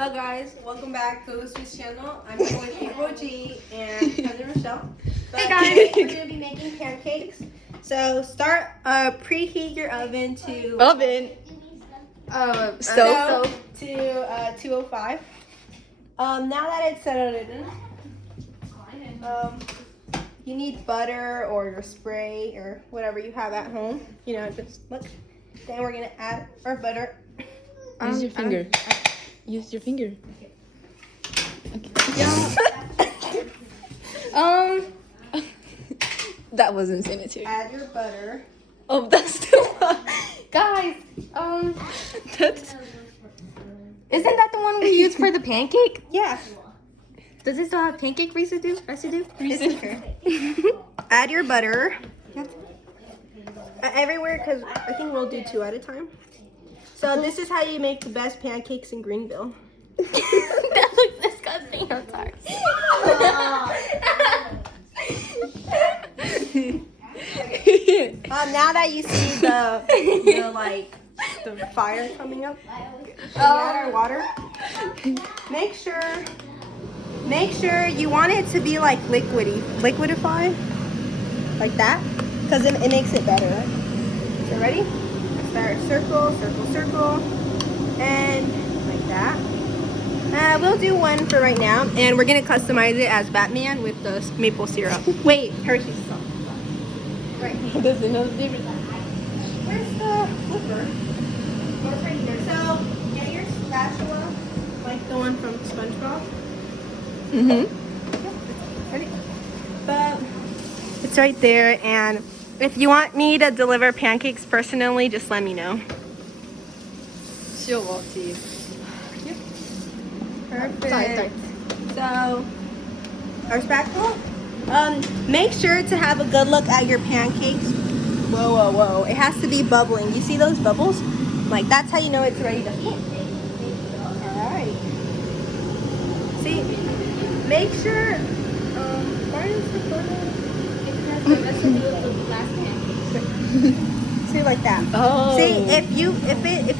Hello guys, welcome back to Lucy's channel. I'm here with April G and cousin Michelle. Hey guys, we're gonna be making pancakes. So preheat your oven to stove to 205. Now that it's settled in, you need butter or your spray or whatever you have at home. You know, just look. Then we're gonna add our butter. Use your finger. Use your finger. Okay. That wasn't sanitary. Add your butter. Oh, that's too hot. Guys, That's isn't that the one we use for the pancake? Yeah. Does it still have pancake residue? It's okay. Add your butter. Everywhere, because I think we'll do 2 at a time. So this is how you make the best pancakes in Greenville. That looks disgusting. I'm sorry. Now that you see the fire coming up, we add our water. Make sure you want it to be like liquidify, like that, because it makes it better. Right? So ready? Start circle, and like that. We'll do one for right now, and we're gonna customize it as Batman with the maple syrup. Wait, Hershey's salt. Right here. does it know the difference? Where's the flipper? Oh, it's right here. So get your spatula, like the one from SpongeBob. Ready? But it's right there, and if you want me to deliver pancakes personally, just let me know. She'll walk to you. Perfect. Sorry. So, our spatula. Make sure to have a good look at your pancakes. Whoa. It has to be bubbling. You see those bubbles? Like, that's how you know it's ready to eat. Alright. See, make sure, why is the photo? See, like that. Oh. See, if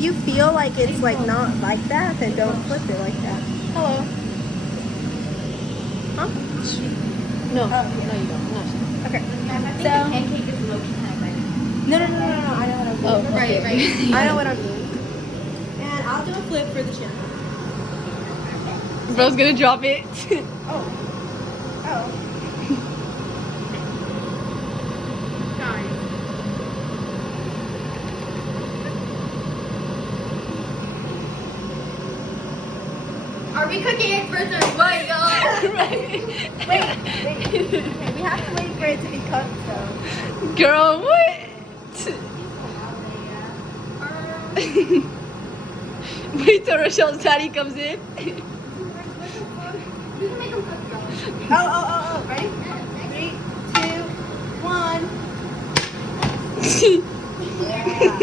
you feel like it's like not like that, then don't flip it like that. Hello. Huh? No. Oh, yeah. No, you don't. No. Okay. So pancake is low key kind of ready. No. I know what I'm doing. Oh, Right. I know what I'm doing. And I'll do a flip for the channel. Bro's gonna drop it. Oh. Are we cooking it first or what, y'all? Right. Wait. We have to wait for it to be cooked, though. Girl, what? Wait till Rochelle's daddy comes in. Oh. Ready? 3, 2, 1. Yeah.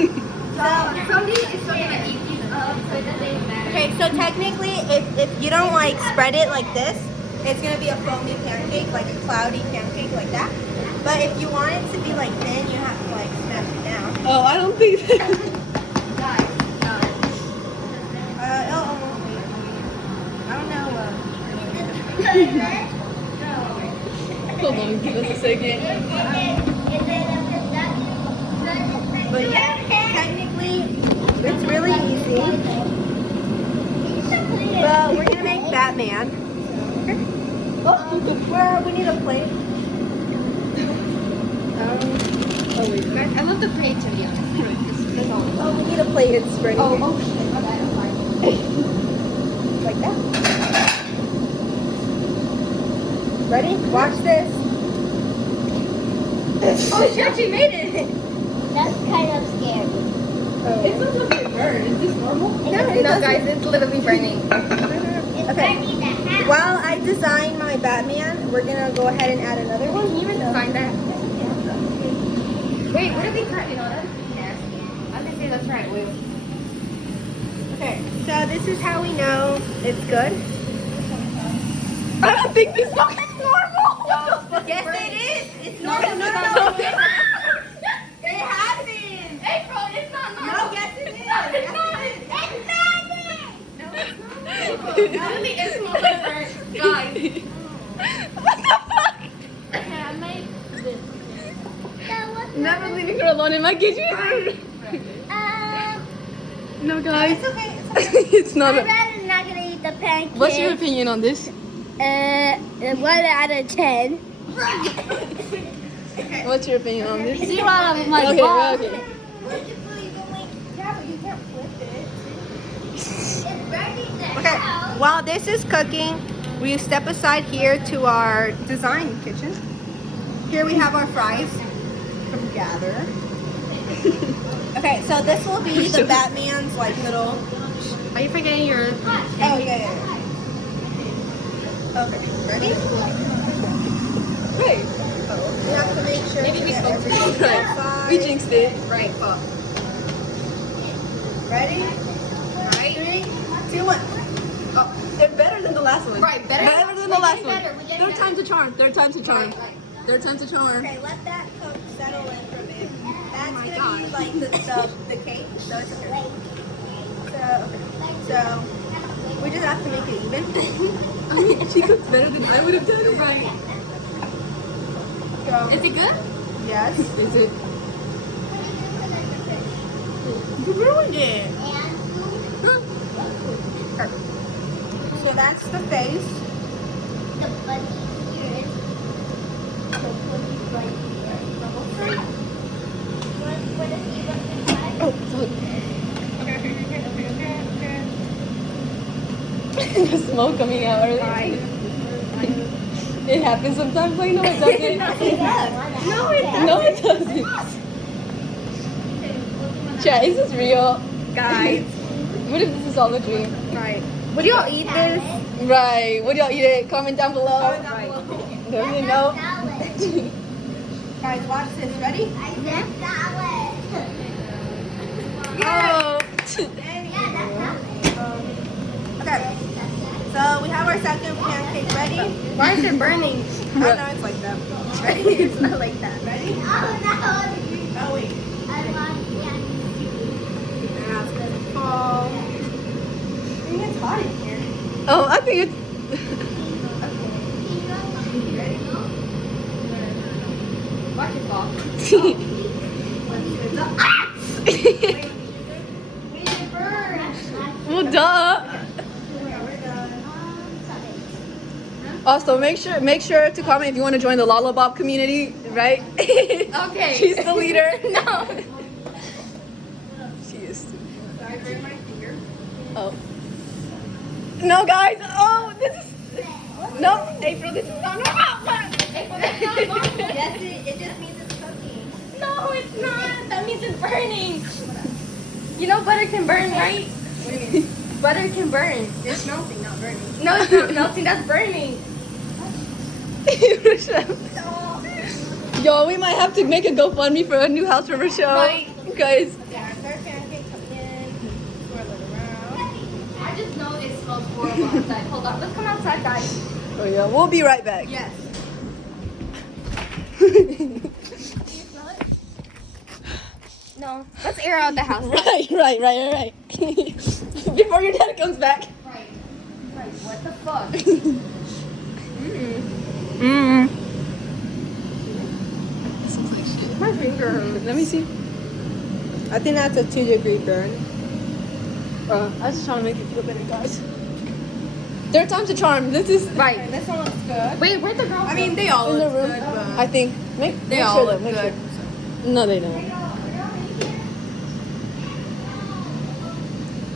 Somebody is still gonna eat these up, so it doesn't even matter. Okay, so technically, if you don't like spread it like this, it's gonna be a foamy pancake, like a cloudy pancake like that. But if you want it to be like thin, you have to like smash it down. Oh, I don't think that. Guys, I don't know. Hold on, give us a second. But yeah, technically, it's really easy. But we're gonna make Batman. We need a plate. Oh, wait. guys, I love the plate to be honest. Oh, we need a plate. It's ready. Oh shit, my bad, I'm sorry. Like that. Ready? Watch this. Oh, she actually made it. That's kind of scary. It looks like it burns. Is this normal? No, No, guys, it's literally burning. It's Okay. burning the house. While I design my Batman, we're gonna go ahead and add another one. Can you even find that? Wait, what did they cut? You know, that's nasty. I was gonna say that's right. Wait. Okay, so this is how we know it's good. I don't think this looks normal. Yes, it is. It's normal. No. It happens. April, it's not normal. No, yes, it is. No, it's not. It's burning. No, it's not. Literally, it smells like burnt. Guys. What the fuck? Okay, I made this. That was Never leaving her alone in my kitchen. No, guys. It's okay. It's not. I'm rather not gonna eat the pancake. What's your opinion on this? 1 out of 10. What's your opinion on this? 0 out of my Okay, balls. okay. Okay, while this is cooking, we step aside here to our design kitchen. Here we have our fries from Gather. Okay, so this will be the Batman's like little. Are you forgetting your? Oh yeah. Okay, ready? Hey, We have to make sure Maybe to we get spoke everything right. inside. We jinxed it. Right. Fuck. Ready? Right. 3, 2, 1. Oh, they're better than the last one. Right, better? Better than the last one. better, we're getting Third better. time's a charm. Third time's a charm. Right. Third time's a charm. Okay, let that cook settle in for a bit. That's my gonna be God. like the cake. So it's okay. So we just have to make it even. I mean, she cooks better than I would have done. Right. So Is it good? yes. Is it? You ruined it. So that's the face. The bunny here is the bunny right here. What is he looking like? Oh, fuck. The smoke coming out early. It happens sometimes. Like, no, it doesn't. No, it No, it doesn't. Chat, is this real? Guys. What if this is all a dream? Right. Would y'all eat this? Right. Would y'all eat it? Comment down below. Comment down below. Let me know. Guys, watch this. Ready? I said salad. Oh. Yeah, that's salad. Okay. So we have our second pancake ready. Why is it burning? Oh no, it's like that. Ready? It's not like that. Ready? Oh no. Oh wait. I want Now it's gonna fall. I think it's hot in here. Oh, I think it's. Watch it fall. Well, duh. Also, make sure to comment if you want to join the Lollabop community, right? Okay. She's the leader. No. She is. Sorry, break my finger. Oh. No, guys. Oh, this is. No, April, this is not. Yes, it just means it's cooking. No, it's not. That means it's burning. You know butter can burn, right? What do you mean? Butter can burn. It's melting, not burning. No, it's not melting. That's burning. Yo, we might have to make a GoFundMe for a new house for Rochelle. Right. Guys. Okay, our third pancake comes in. Swirl it around. I just know it smells horrible outside. Hold on. Let's come outside, guys. Oh yeah, we'll be right back. Yes. No. Let's air out the house. Right. Before your dad comes back. Right. Right. What the fuck? My finger hurts. Let me see. I think that's a 2-degree burn. I was just trying to make you feel better, guys. Third time's a charm. This is Right. This one looks good. Wait, where'd the girl I mean, they all in the look room. good, but I think. Make they make all sure look though, make good. sure. No, they don't.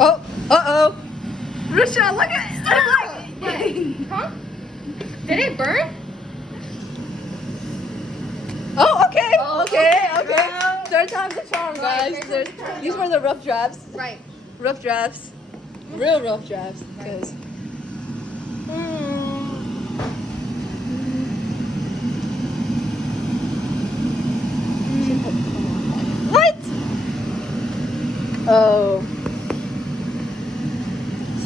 Oh, uh-oh. Rochelle, look at it. Huh? Did it burn? Oh, okay. Oh, okay. okay. Third time's a charm, guys. Right, third time's a charm. These were the rough drafts. Right. Rough drafts. Real rough drafts. Because. What? Oh.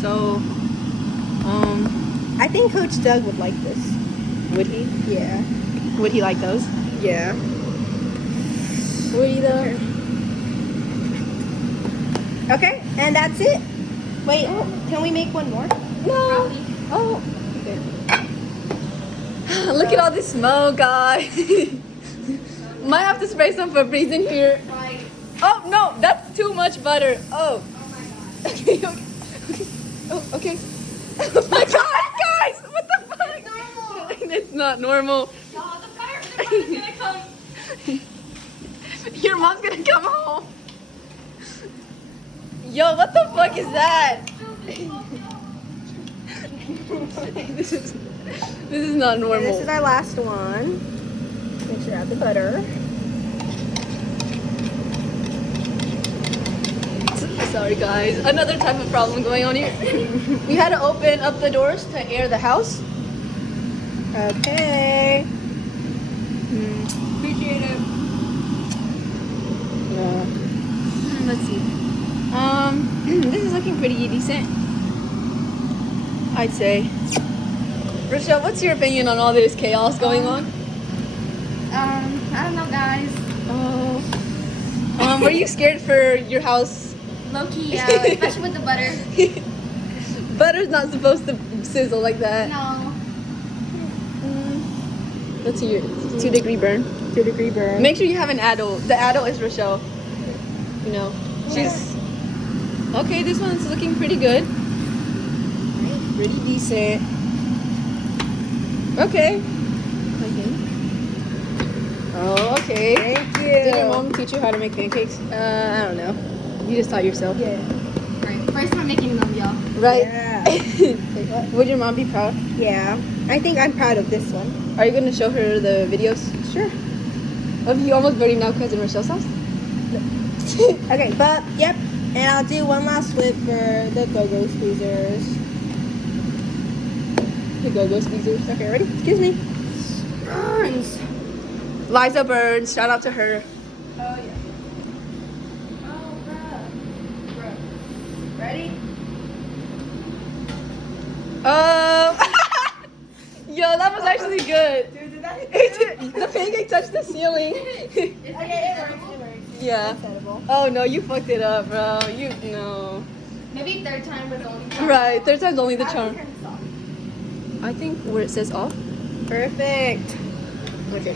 So, I think Coach Doug would like this. would he? Yeah. Would he like those? Yeah. Would he though? Okay, and that's it. Wait, can we make one more? No. Oh. Okay. Look at all this smoke, guys. Might have to spray some Febreze in here. Oh no, that's too much butter. Oh. Okay. Okay. Oh, okay. Oh my God, guys! What the fuck? It's not normal. No, the fire's gonna come. Your mom's gonna come home. Yo, what the fuck is that? This is not normal. Okay, this is our last one. Make sure you add the butter. Sorry guys, another type of problem going on here. We had to open up the doors to air the house. Okay. Appreciate it. Yeah. Let's see. This is looking pretty decent, I'd say. Rochelle, what's your opinion on all this chaos going on? I don't know, guys. Oh. Were you scared for your house? Low key, yeah, especially with the butter. Butter's not supposed to sizzle like that. No. Let's see your 2-degree burn. 2-degree burn. Make sure you have an adult. The adult is Rochelle. You know, she's okay. This one's looking pretty good. Pretty decent. Okay. Oh, okay. Thank you. Did your mom teach you how to make pancakes? I don't know. You just taught yourself. Yeah. Right. First time making them, y'all. Right. Yeah. Would your mom be proud? Yeah. I think I'm proud of this one. Are you going to show her the videos? Sure. Of you almost burning now because in Rochelle's house? Okay, but yep. And I'll do one last whip for the go-go squeezers. The go-go squeezers. Okay, ready? Excuse me. Burns. Liza Burns, shout out to her. Oh, yeah. Oh, bruh. Ready? Yo, that was actually good. Dude, did that The pancake touched the ceiling. Okay, it works. Yeah. It's edible. Oh no, you fucked it up, bro. You no. Maybe third time was only. Right, third time's only the How do charm. you turn this off? I think where it says off. Perfect. Okay.